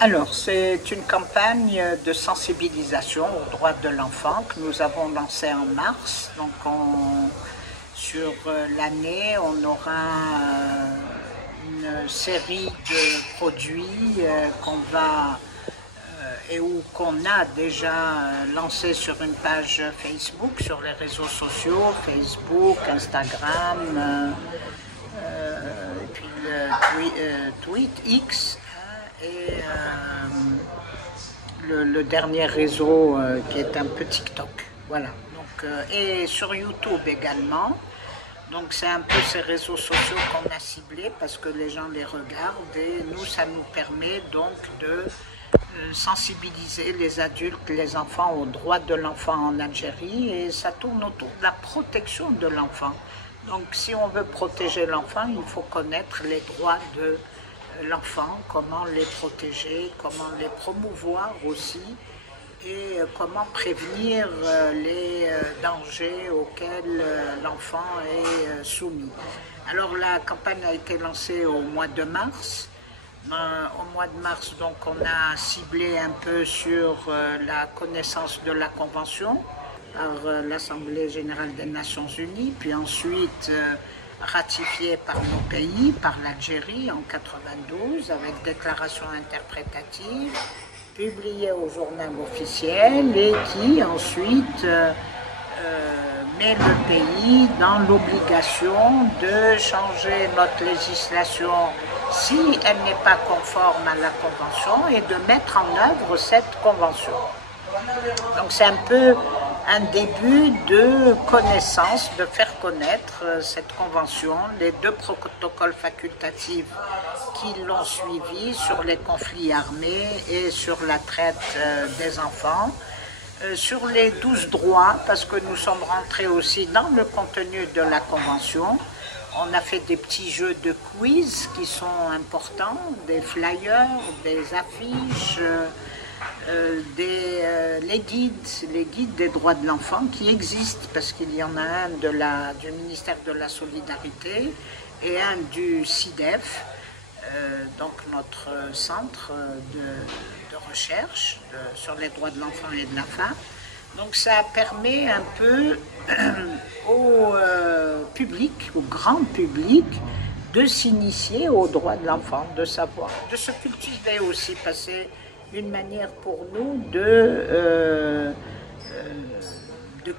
Alors, c'est une campagne de sensibilisation aux droits de l'enfant que nous avons lancée en mars. Donc, sur l'année, on aura une série de produits qu'on va et où qu'on a déjà lancé sur une page Facebook, sur les réseaux sociaux, Facebook, Instagram, et puis le tweet X et le dernier réseau qui est un peu TikTok. Voilà. Donc, et sur YouTube également. Donc c'est un peu ces réseaux sociaux qu'on a ciblés parce que les gens les regardent et nous, ça nous permet donc de sensibiliser les adultes, les enfants aux droits de l'enfant en Algérie et ça tourne autour de la protection de l'enfant. Donc si on veut protéger l'enfant, il faut connaître les droits de l'enfant, comment les protéger, comment les promouvoir aussi et comment prévenir les dangers auxquels l'enfant est soumis. Alors la campagne a été lancée au mois de mars. Au mois de mars, donc, on a ciblé un peu sur la connaissance de la Convention par l'Assemblée générale des Nations unies, puis ensuite ratifiée par nos pays, par l'Algérie en 92, avec déclaration interprétative, publiée au journal officiel et qui ensuite met le pays dans l'obligation de changer notre législation si elle n'est pas conforme à la Convention et de mettre en œuvre cette Convention. Donc c'est un peu un début de connaissance, de faire connaître cette Convention, les deux protocoles facultatifs qui l'ont suivi sur les conflits armés et sur la traite des enfants. Sur les 12 droits, parce que nous sommes rentrés aussi dans le contenu de la Convention. On a fait des petits jeux de quiz qui sont importants, des flyers, des affiches, les guides des droits de l'enfant qui existent, parce qu'il y en a un du ministère de la Solidarité et un du CIDEF, donc notre centre de recherche sur les droits de l'enfant et de la femme. Donc ça permet un peu au public, au grand public, de s'initier aux droits de l'enfant, de savoir, de se cultiver aussi, parce que c'est une manière pour nous de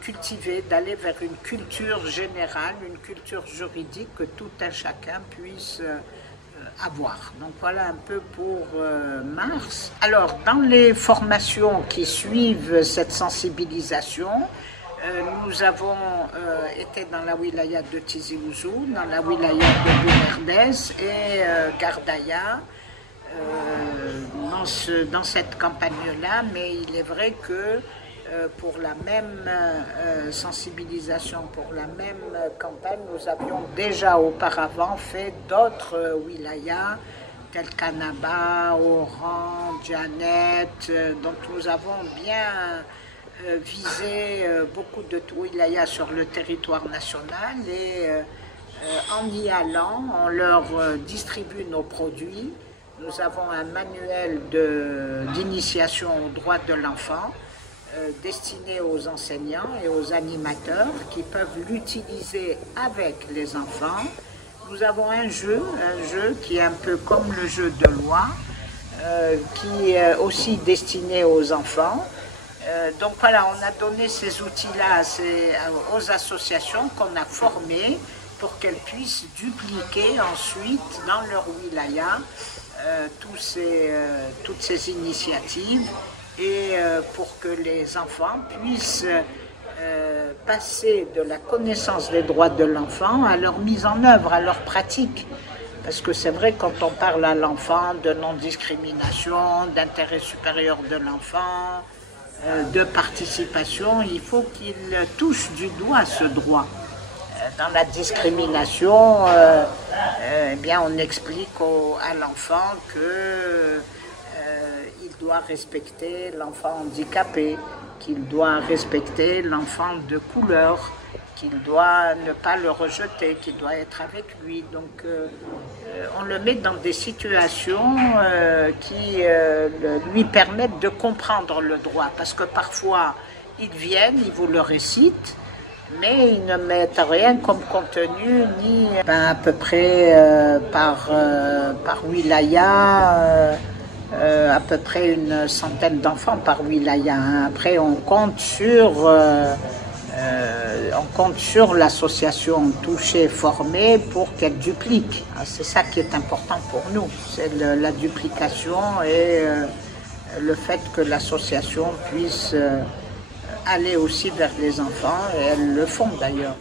cultiver, d'aller vers une culture générale, une culture juridique que tout un chacun puisse avoir. Donc voilà un peu pour mars. Alors dans les formations qui suivent cette sensibilisation, nous avons été dans la wilaya de Tizi Ouzou, dans la wilaya de Boumerdès et Gardaïa dans cette campagne-là, mais il est vrai que pour la même sensibilisation, pour la même campagne, nous avions déjà auparavant fait d'autres wilayas, tels qu'Annaba, Oran, Djanet, donc nous avons bien visé beaucoup de wilayas sur le territoire national et en y allant, on leur distribue nos produits. Nous avons un manuel d'initiation aux droits de l'enfant destiné aux enseignants et aux animateurs qui peuvent l'utiliser avec les enfants. Nous avons un jeu qui est un peu comme le jeu de loi, qui est aussi destiné aux enfants. Donc voilà, on a donné ces outils-là aux associations qu'on a formées pour qu'elles puissent dupliquer ensuite dans leur wilaya toutes ces initiatives et pour que les enfants puissent passer de la connaissance des droits de l'enfant à leur mise en œuvre, à leur pratique. Parce que c'est vrai, quand on parle à l'enfant de non-discrimination, d'intérêt supérieur de l'enfant, de participation, il faut qu'il touche du doigt ce droit. Dans la discrimination, eh bien, on explique à l'enfant qu'il doit respecter l'enfant handicapé, qu'il doit respecter l'enfant de couleur, qu'il doit ne pas le rejeter, qu'il doit être avec lui. Donc on le met dans des situations qui lui permettent de comprendre le droit. Parce que parfois, ils viennent, ils vous le récitent, mais ils ne mettent rien comme contenu, ni à peu près par wilaya, à peu près une centaine d'enfants par wilaya. Après, on compte sur l'association touchée, formée pour qu'elle duplique. C'est ça qui est important pour nous, c'est la duplication et le fait que l'association puisse aller aussi vers les enfants, et elles le font d'ailleurs.